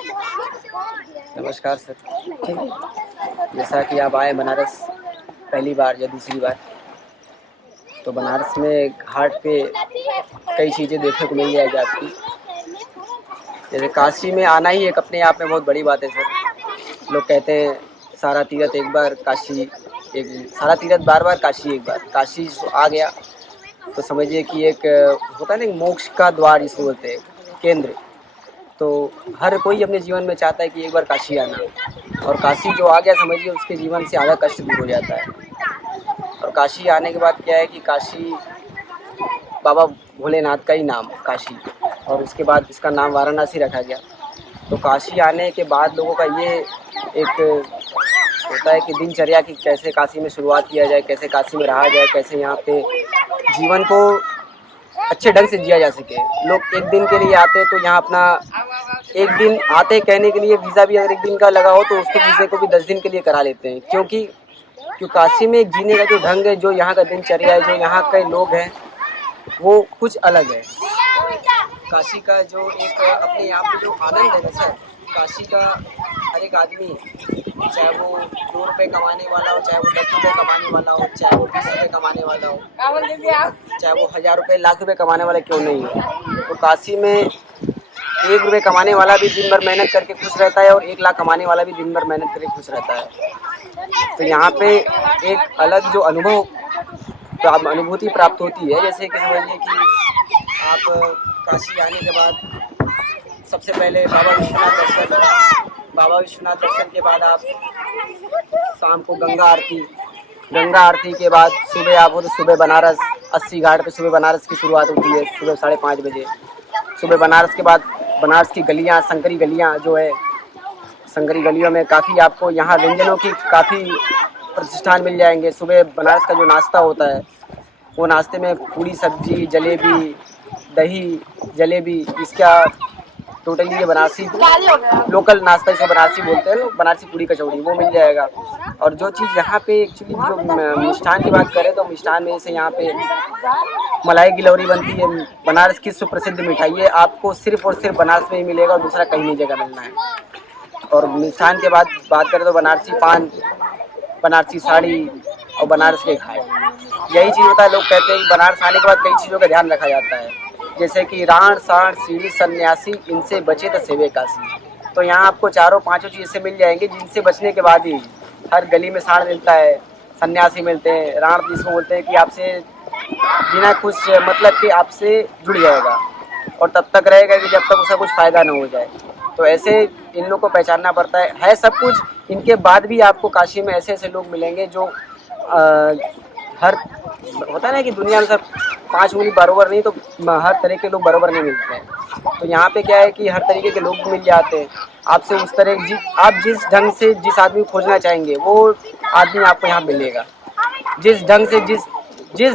नमस्कार सर। जैसा कि आप आए बनारस पहली बार या दूसरी बार, तो बनारस में घाट पे कई चीज़ें देखने को मिल जाएगी आपकी। जैसे काशी में आना ही एक अपने आप में बहुत बड़ी बात है सर। लोग कहते हैं सारा तीर्थ एक बार, काशी एक सारा तीर्थ बार बार, काशी एक बार। काशी आ गया तो समझिए कि एक होता है ना, मोक्ष का द्वार जिसको बोलते हैं, केंद्र। तो हर कोई अपने जीवन में चाहता है कि एक बार काशी आना, और काशी जो आ गया समझिए उसके जीवन से आधा कष्ट दूर हो जाता है। और काशी आने के बाद क्या है कि काशी बाबा भोलेनाथ का ही नाम काशी, और उसके बाद इसका नाम वाराणसी रखा गया। तो काशी आने के बाद लोगों का ये एक होता है कि दिनचर्या की कैसे काशी में शुरुआत किया जाए, कैसे काशी में रहा जाए, कैसे यहाँ पे जीवन को अच्छे ढंग से जिया जा सके। लोग एक दिन के लिए आते हैं तो यहाँ अपना एक दिन आते कहने के लिए वीज़ा भी अगर एक दिन का लगा हो तो उसको वीज़े को भी 10 दिन के लिए करा लेते हैं, क्योंकि काशी में जीने का जो ढंग है, जो यहाँ का दिनचर्या है, जो यहाँ के लोग हैं, वो कुछ अलग है। काशी का जो एक अपने आप में जो आनंद है ना सर, काशी का हर एक आदमी, चाहे वो 2 रुपये कमाने वाला हो, चाहे वो 10 रुपये कमाने वाला हो, चाहे वो 20 रुपये कमाने वाला हो, चाहे वो 1000 रुपये लाख रुपये कमाने वाला क्यों नहीं हो, तो काशी में 1 रुपये कमाने वाला भी दिन भर मेहनत करके खुश रहता है, और 1 लाख कमाने वाला भी दिन भर मेहनत करके खुश रहता है। तो यहाँ पे एक अलग जो अनुभूति प्राप्त होती है। जैसे कि समझिए कि आप काशी आने के बाद सबसे पहले बाबा विश्वनाथ दर्शन के बाद आप शाम को गंगा आरती के बाद सुबह आप हो तो सुबह बनारस 80 घाट पे सुबह बनारस की शुरुआत होती है, सुबह 5:30 बजे। सुबह बनारस के बाद बनारस की गलियाँ, संकरी गलियाँ जो है, संकरी गलियों में काफ़ी आपको यहाँ व्यंजनों की काफ़ी प्रतिष्ठान मिल जाएंगे। सुबह बनारस का जो नाश्ता होता है, वो नाश्ते में पूरी सब्जी, जलेबी, दही, जलेबी, इसका टोटली ये बनारसी लोकल नाश्ता इसे बनारसी बोलते हैं लोग, बनारसी पूरी कचौड़ी, वो मिल जाएगा। और जो चीज़ यहाँ पे एक्चुअली जो मिष्ठान की बात करें तो मिष्ठान में से यहाँ पे मलाई गिलौरी बनती है, बनारस की सुप्रसिद्ध मिठाई है। आपको सिर्फ और सिर्फ बनारस में ही मिलेगा और दूसरा कहीं नहीं जगह मिलना है। और मिष्ठान के बाद बात करें तो बनारसी पान, बनारसी साड़ी और बनारस के घाट, यही चीज़ होता है। लोग कहते हैं कि बनारस आने के बाद कई चीज़ों का ध्यान रखा जाता है, जैसे कि राण साण सीढ़ी सन्यासी, इनसे बचे तो सेवे काशी। तो यहाँ आपको 4-5 चीज़ से मिल जाएंगे, जिनसे बचने के बाद ही हर गली में साण मिलता है, सन्यासी मिलते हैं, राण जिसको बोलते हैं कि आपसे बिना कुछ मतलब कि आपसे जुड़ जाएगा और तब तक रहेगा कि जब तक उसे कुछ फ़ायदा ना हो जाए। तो ऐसे इन लोगों को पहचानना पड़ता है सब कुछ। इनके बाद भी आपको काशी में ऐसे ऐसे लोग मिलेंगे जो हर होता है ना कि दुनिया में सब 5 उंगली बराबर नहीं, तो हर तरह के लोग बराबर नहीं मिलते हैं। तो यहाँ पे क्या है कि हर तरीके के लोग मिल जाते हैं आपसे, उस तरह आप जिस ढंग से जिस आदमी को खोजना चाहेंगे वो आदमी आपको यहाँ मिलेगा। जिस ढंग से जिस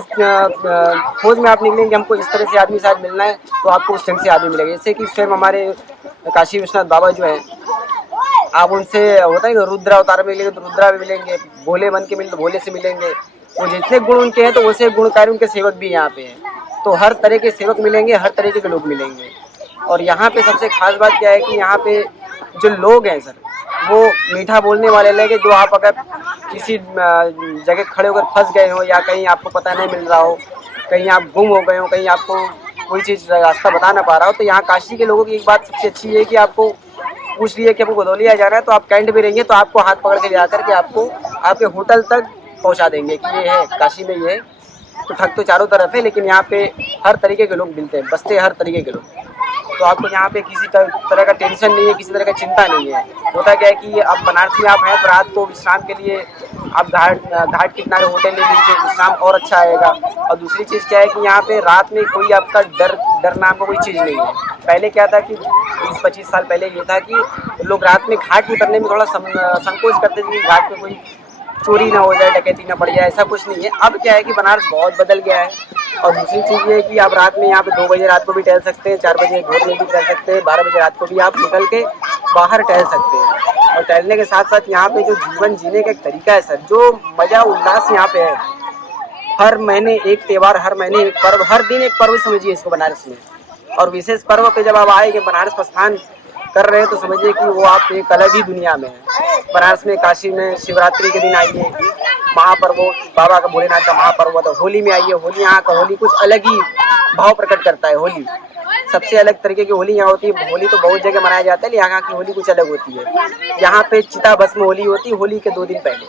खोज में आप निकलेंगे हमको इस तरह से आदमी साथ मिलना है, तो आपको उस ढंग से आदमी मिलेगा। जैसे कि स्वयं हमारे काशी विश्वनाथ बाबा जो हैं, आप उनसे होता है कि रुद्रा अवतार में मिलेंगे तो रुद्रा भी मिलेंगे, भोले बन के मिले तो भोले से मिलेंगे। वो जितने गुण उनके हैं तो वैसे गुणकारी उनके सेवक भी यहाँ पे हैं। तो हर तरह के सेवक मिलेंगे, हर तरीके के लोग मिलेंगे। और यहाँ पे सबसे खास बात क्या है कि यहाँ पे जो लोग हैं सर, वो मीठा बोलने वाले लगे। जो आप अगर किसी जगह खड़े होकर फंस गए हो, या कहीं आपको पता नहीं मिल रहा हो, कहीं आप गुम हो गए हो, कहीं आपको कोई चीज़ रास्ता बता ना पा रहा हो, तो यहाँ काशी के लोगों की एक बात सबसे अच्छी है कि आपको पूछ लिए कि आपको गदौलिया जाना है, तो आप कैंट भी रहेंगे तो आपको हाथ पकड़ के जा करके आपको आपके होटल तक पहुंचा देंगे कि ये है काशी में, ये है। तो ठग तो चारों तरफ है, लेकिन यहाँ पे हर तरीके के लोग मिलते हैं, बसते हर तरीके के लोग। तो आपको यहाँ पे किसी तरह का टेंशन नहीं है, किसी तरह का चिंता नहीं है। होता क्या है कि अब बनारस में आप हैं तो रात को विश्राम के लिए आप घाट के किनारे होटल ले लीजिए, विश्राम और अच्छा आएगा। और दूसरी चीज़ क्या है कि यहाँ पे रात में कोई आपका डर नाम का कोई चीज़ नहीं है। पहले क्या था कि 20-25 साल पहले ये था कि लोग रात में घाट उतरने में थोड़ा संकोच करते थे कि घाट पे कोई चोरी ना हो जाए, डकैती ना पड़ जाए, ऐसा कुछ नहीं है। अब क्या है कि बनारस बहुत बदल गया है। और दूसरी चीज़ ये है कि आप रात में यहाँ पे 2 बजे रात को भी टहल सकते हैं, 4 बजे भोर में भी टहल सकते हैं, 12 बजे रात को भी आप निकल के बाहर टहल सकते हैं। और टहलने के साथ साथ यहाँ पे जो जीवन जीने का एक तरीका है सर, जो मज़ा उल्लास यहाँ पे है। हर महीने एक त्यौहार, हर महीने एक पर्व, हर दिन एक पर्व समझिए इसको बनारस में। और विशेष पर्व पे जब आप आएंगे बनारस प्रस्थान कर रहे हैं तो समझिए कि वो आप एक अलग ही दुनिया में है। बनारस में, काशी में शिवरात्रि के दिन आइए, महापर्व बाबा का, भोलेनाथ का महापर्व होता है। होली में आइए, होली यहाँ का होली कुछ अलग ही भाव प्रकट करता है। होली सबसे अलग तरीके की होली यहाँ होती है। होली तो बहुत जगह मनाया जाता है, लेकिन यहाँ की होली कुछ अलग होती है। यहाँ पे चिता भस्म होली होती है, होली के 2 दिन पहले,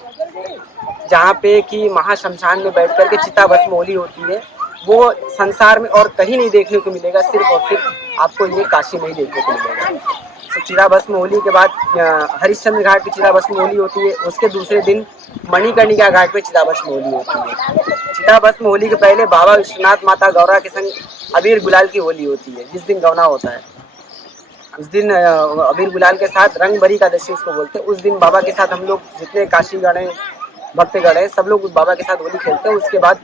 जहाँ पे कि महाशमशान में बैठ कर के चिता भस्म होली होती है। वो संसार में और कहीं नहीं देखने को मिलेगा, सिर्फ और सिर्फ आपको ये काशी में ही देखने को मिलेगा। तो चिता भस्म होली के बाद हरिश्चंद्र घाट की चिता भस्म होली होती है। उसके दूसरे दिन मणिकर्णिका घाट पे चिता भस्म होली होती है। चिता भस्म होली के पहले बाबा विश्वनाथ, माता गौरा के संग अबीर गुलाल की होली होती है, जिस दिन गौना होता है। उस दिन अबीर गुलाल के साथ रंग भरी एकादशी उसको बोलते हैं। उस दिन बाबा के साथ हम लोग जितने काशी गण हैं, भक्तगण हैं, सब लोग बाबा के साथ होली खेलते हैं। उसके बाद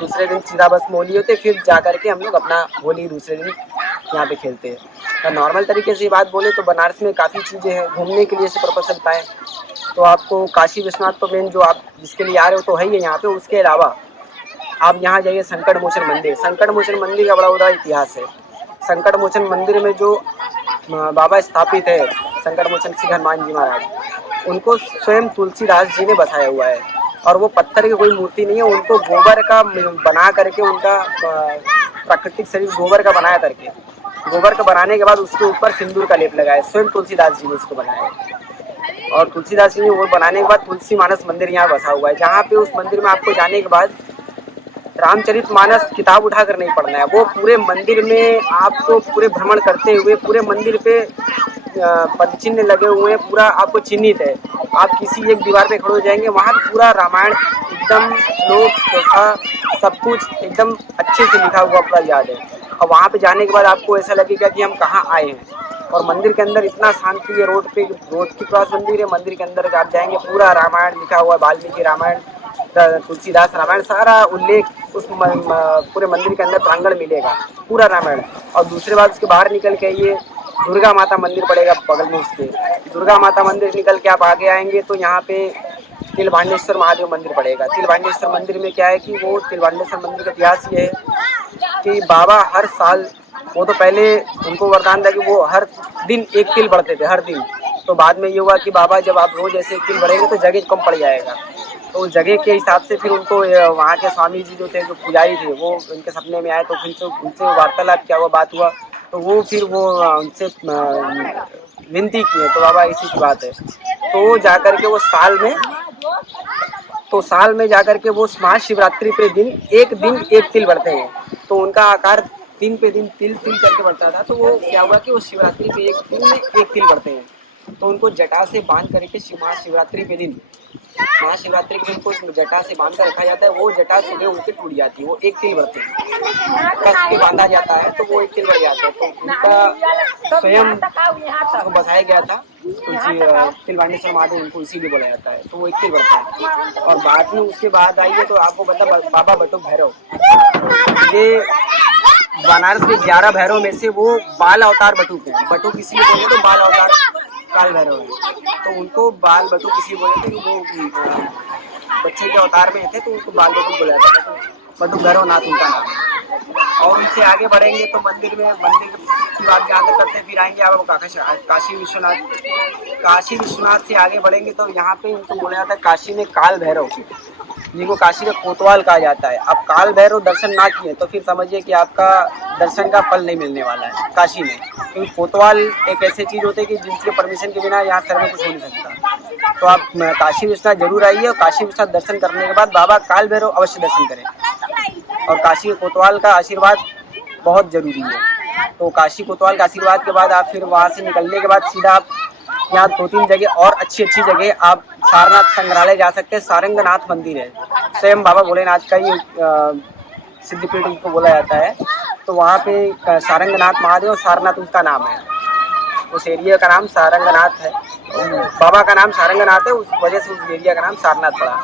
दूसरे दिन चिता भस्म होली होते, फिर जा करके हम लोग अपना होली दूसरे दिन यहाँ पे खेलते हैं। तो नॉर्मल तरीके से बात बोले तो बनारस में काफ़ी चीज़ें हैं घूमने के लिए से पर्पस चलता है। तो आपको काशी विश्वनाथ तो मेन जो आप जिसके लिए आ रहे हो तो है ही है यहाँ पे। उसके अलावा आप यहाँ जाइए संकट मोचन मंदिर। संकट मोचन मंदिर का बड़ा इतिहास है। संकट मोचन मंदिर में जो बाबा स्थापित है, संकट मोचन श्री हनुमान जी महाराज, उनको स्वयं तुलसीदास जी ने बसाया हुआ है। और वो पत्थर की कोई मूर्ति नहीं है, उनको गोबर का बना करके, उनका प्राकृतिक शरीर गोबर का बनाया करके, गोबर का बनाने के बाद उसके ऊपर सिंदूर का लेप लगाया, स्वयं तुलसीदास जी ने इसको बनाया। और तुलसीदास जी ने वो बनाने के बाद तुलसी मानस मंदिर यहाँ बसा हुआ है, जहाँ पे उस मंदिर में आपको जाने के बाद रामचरितमानस किताब उठा कर नहीं पढ़ना है। वो पूरे मंदिर में आपको पूरे भ्रमण करते हुए पूरे मंदिर पे पदचिन्ह लगे हुए हैं, पूरा आपको चिन्हित है। आप किसी एक दीवार पे खड़े हो जाएंगे, वहाँ पे पूरा रामायण एकदम श्लोक कथा सब कुछ एकदम अच्छे से लिखा हुआ पूरा याद है। और वहाँ पे जाने के बाद आपको ऐसा लगेगा कि हम कहाँ आए हैं। और मंदिर के अंदर इतना शांति है, रोड के पास मंदिर है। मंदिर के अंदर आप जाएंगे, पूरा रामायण लिखा हुआ है, वाल्मीकि रामायण, तुलसीदास रामायण, सारा उल्लेख उस पूरे मंदिर के अंदर प्रांगण मिलेगा, पूरा रामायण। और दूसरी बात, उसके बाहर निकल के ये दुर्गा माता मंदिर पड़ेगा बगल में। उसके दुर्गा माता मंदिर निकल के आप आगे आएंगे तो यहाँ पे तिलभांडेश्वर महादेव मंदिर पड़ेगा। तिलभांडेश्वर मंदिर में क्या है कि वो तिलभांडेश्वर मंदिर का इतिहास ये है कि बाबा हर साल, वो तो पहले उनको वरदान था कि वो हर दिन 1 तिल बढ़ते थे, हर दिन। तो बाद में ये हुआ कि बाबा जब आप रोज ऐसे 1 तिल बढ़ेंगे तो जगह कम पड़ जाएगा। तो उस जगह के हिसाब से फिर उनको वहाँ के स्वामी जी जो थे, जो पुजारी थे, वो उनके सपने में आए। तो फिर से उनसे वार्तालाप किया, वो बात हुआ, तो वो फिर वो उनसे विनती की है। तो बाबा इसी की बात है। तो जाकर के वो साल में जाकर के वो महाशिवरात्रि पे दिन 1 तिल बढ़ते हैं। तो उनका आकार दिन पे दिन तिल करके बढ़ता था। तो वो क्या हुआ कि वो शिवरात्रि पे 1 दिन में 1 तिल बढ़ते हैं। तो उनको जटा से बांध करके महाशिवरात्रि के दिन उनको जटा से बांध कर रखा जाता है। वो जटा सुबह उनकी टूट जाती है, वो 1 तिल बढ़ते हैं। कस के बांधा जाता है तो वो 1 तिल बढ़ जाता है। तो उनका स्वयं को बसाया गया था तिलभांडेश्वर महादेव, उनको इसीलिए बोला जाता है। तो वो 1 तिल बढ़ता है। और बाद में उसके बाद आइए तो आपको पता बाबा बटुक भैरव, ये बनारस के 11 भैरव में से वो बाल अवतार बटुक है। बटुक इसलिए बोले तो बाल अवतार काल भैरव है, तो उनको बाल बटुक इसलिए बोले थे कि वो बच्चे के अवतार में थे, तो उनको बाल बटुक बोला जाता है। तो बटुक भैरव नाथ उनका नाम है। और उनसे आगे बढ़ेंगे तो मंदिर की बात जहाँ तक करते फिर आएंगे आप काशी विश्वनाथ से आगे बढ़ेंगे तो यहाँ पे उनको बोला जाता है काशी में काल भैरव, जिनको काशी का कोतवाल कहा जाता है। अब काल भैरव दर्शन ना किए तो फिर समझिए कि आपका दर्शन का फल नहीं मिलने वाला है काशी में। क्योंकि कोतवाल एक ऐसी चीज़ होती है कि जिनके परमिशन के बिना यहाँ शहर में कुछ हो नहीं सकता। तो आप काशी विश्वनाथ जरूर आइए, और काशी विश्वनाथ दर्शन करने के बाद बाबा काल भैरव अवश्य दर्शन करें। और काशी कोतवाल का आशीर्वाद बहुत ज़रूरी है। तो काशी कोतवाल का आशीर्वाद के बाद आप फिर वहाँ से निकलने के बाद सीधा आप यहाँ 2-3 जगह और अच्छी जगह आप सारनाथ संग्रहालय जा सकते हैं। सारंगनाथ मंदिर है, स्वयं बाबा भोलेनाथ का ही सिद्धपीठ उनको बोला जाता है। तो वहाँ पे सारंगनाथ महादेव, सारनाथ उसका नाम है, उस एरिया का नाम सारंगनाथ है। बाबा का नाम सारंगनाथ है, उस वजह से उस एरिया का नाम सारनाथ पड़ा।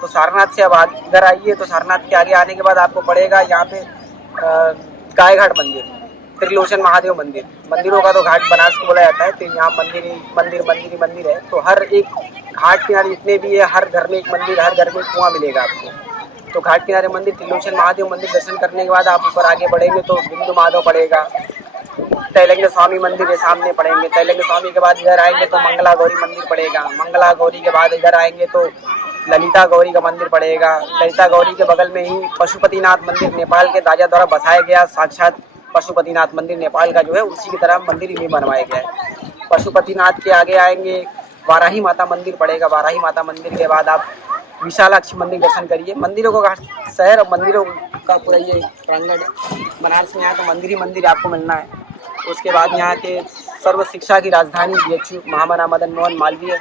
तो सारनाथ से अब इधर आइए तो सारनाथ के आगे आने के बाद आपको पड़ेगा यहाँ पे गायघाट मंदिर, त्रिलोचन महादेव मंदिर। मंदिरों का तो घाट बनारस को बोला जाता है। तो यहाँ मंदिर है। तो हर एक घाट किनारे जितने भी है, हर घर में एक मंदिर, हर घर में एक कुआं मिलेगा आपको। तो घाट किनारे मंदिर, त्रिलोचन महादेव मंदिर दर्शन करने के बाद आप ऊपर आगे बढ़ेंगे तो बिंदु माधव पड़ेगा। तैलंग स्वामी मंदिर है सामने पड़ेंगे। तैलंग स्वामी के बाद इधर आएंगे तो मंगला गौरी मंदिर पड़ेगा। मंगला गौरी के बाद इधर आएंगे तो ललिता गौरी का मंदिर पड़ेगा। ललिता गौरी के बगल में ही पशुपतिनाथ मंदिर, नेपाल के राजा द्वारा बसाया गया साक्षात पशुपतिनाथ मंदिर नेपाल का जो है उसी की तरह मंदिर इन्हें बनवाया गया है। पशुपतिनाथ के आगे आएंगे वाराही माता मंदिर पड़ेगा। वाराही माता मंदिर के बाद आप विशालाक्षी मंदिर दर्शन करिए। मंदिरों का शहर और मंदिरों का पूरा ये प्रांगण है। बनारस में यहाँ तो मंदिर ही मंदिर आपको मिलना है। उसके बाद यहाँ के सर्व शिक्षा की राजधानी BHU महामना मदन मोहन मालवीय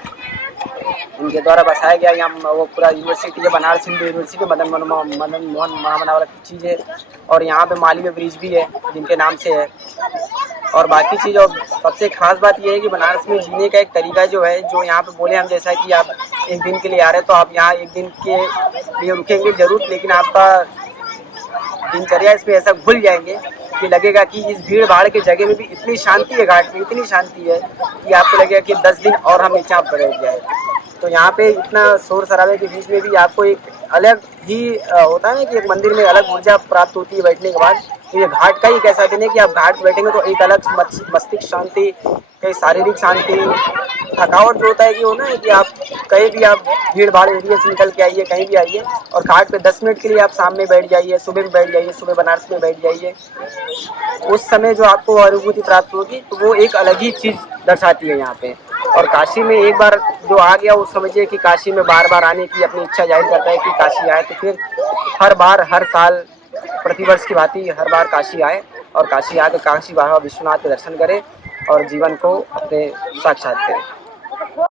उनके द्वारा बसाया गया यहाँ वो पूरा यूनिवर्सिटी है। बनारस हिंदू यूनिवर्सिटी मदन मोहन महामना वाला की चीज़ है। और यहाँ पे मालवीय ब्रिज भी है जिनके नाम से है। और बाकी चीज़ और सबसे खास बात यह है कि बनारस में जीने का एक तरीका जो है, जो यहाँ पे बोले हम, जैसा कि आप एक दिन के लिए आ रहे हैं तो आप यहाँ एक दिन के लिए रुकेंगे जरूर, लेकिन आपका दिनचर्या इसमें ऐसा भूल जाएंगे कि लगेगा कि इस भीड़ भाड़ के जगह में भी इतनी शांति है, घाट में इतनी शांति है कि आपको लगेगा कि 10 दिन और हम यहाँ पर रह जाए। तो यहाँ पे इतना शोर शराबे के बीच में भी आपको एक अलग ही होता है कि एक मंदिर में अलग ऊर्जा प्राप्त होती है बैठने के बाद। तो ये घाट का ही एक ऐसा दिन है कि आप घाट बैठेंगे तो एक अलग मस्तिष्क शांति, कहीं शारीरिक शांति, थकावट जो होता है कि हो ना कि आप कहीं भी आप भीड़ भाड़ एरिया से निकल के आइए, कहीं भी आइए और घाट पे 10 मिनट के लिए आप सामने बैठ जाइए, सुबह में बैठ जाइए, सुबह बनारस में बैठ जाइए। उस समय जो आपको अनुभूति प्राप्त होगी तो वो एक अलग ही चीज़ दर्शाती है यहाँ पे। और काशी में एक बार जो आ गया वो समझिए कि काशी में बार बार आने की अपनी इच्छा जाहिर करता है कि काशी आए, तो फिर हर बार हर साल प्रतिवर्ष की भांति हर बार काशी आए और काशी आके काशी बाबा विश्वनाथ के दर्शन करें और जीवन को अपने साक्षात करें।